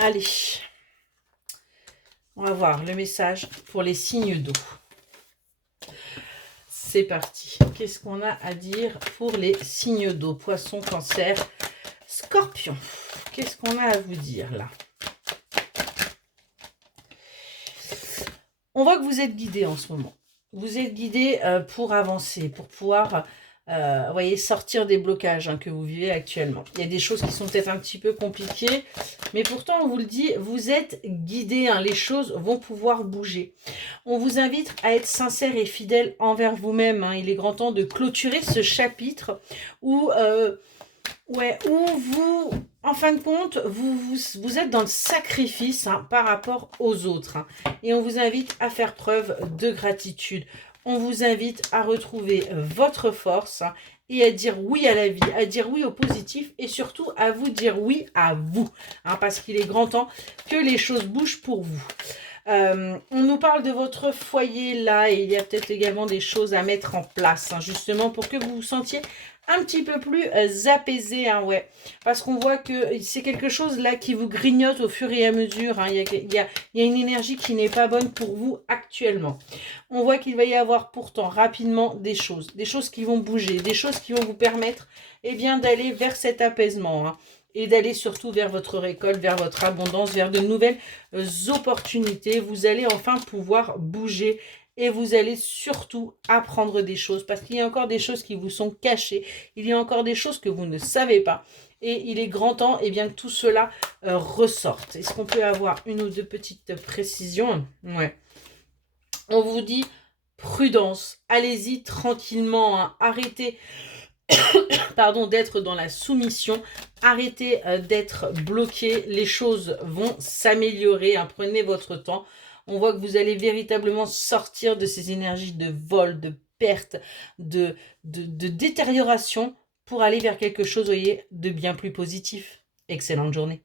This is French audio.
Allez, on va voir le message pour les signes d'eau. C'est parti. Qu'est-ce qu'on a à dire pour les signes d'eau? Poisson, Cancer, Scorpion. Qu'est-ce qu'on a à vous dire là? On voit que vous êtes guidé en ce moment. Vous êtes guidé pour avancer, pour pouvoir voyez, sortir des blocages que vous vivez actuellement. Il y a des choses qui sont peut-être un petit peu compliquées, mais pourtant, on vous le dit, vous êtes guidé. Les choses vont pouvoir bouger. On vous invite à être sincère et fidèle envers vous-même. Il est grand temps de clôturer ce chapitre où, où vous, en fin de compte, vous êtes dans le sacrifice par rapport aux autres. Et on vous invite à faire preuve de gratitude. On vous invite à retrouver votre force et à dire oui à la vie, à dire oui au positif et surtout à vous dire oui à vous. Parce qu'il est grand temps que les choses bougent pour vous. On nous parle de votre foyer là et il y a peut-être également des choses à mettre en place justement pour que vous vous sentiez un petit peu plus apaisé, parce qu'on voit que c'est quelque chose là qui vous grignote au fur et à mesure. Il y a une énergie qui n'est pas bonne pour vous actuellement. On voit qu'il va y avoir pourtant rapidement des choses qui vont bouger, des choses qui vont vous permettre d'aller vers cet apaisement. Et d'aller surtout vers votre récolte, vers votre abondance, vers de nouvelles opportunités. Vous allez enfin pouvoir bouger et vous allez surtout apprendre des choses parce qu'il y a encore des choses qui vous sont cachées. Il y a encore des choses que vous ne savez pas. Et il est grand temps que tout cela ressorte. Est-ce qu'on peut avoir une ou deux petites précisions? Ouais. On vous dit prudence. Allez-y tranquillement. Arrêtez d'être dans la soumission, arrêtez d'être bloqué, les choses vont s'améliorer, prenez votre temps. On voit que vous allez véritablement sortir de ces énergies de vol, de perte, de détérioration pour aller vers quelque chose, de bien plus positif. Excellente journée.